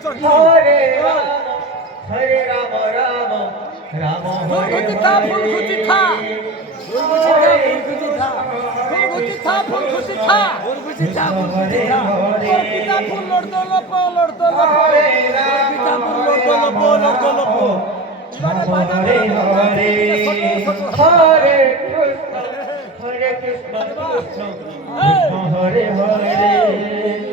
হরে রাম হরে রাম রাম রাম হরে ফুলকুচি থা ফুলকুচি থা ফুলকুচি থা ফুলকুচি থা ফুলকুচি থা ফুলকুচি থা পিতা ফুল লড়তো লপ হরে রাম পিতা ফুল লড়তো লপ হরে হরে হরে কৃষ্ণ হরে কৃষ্ণ কৃষ্ণ কৃষ্ণ হরে হরে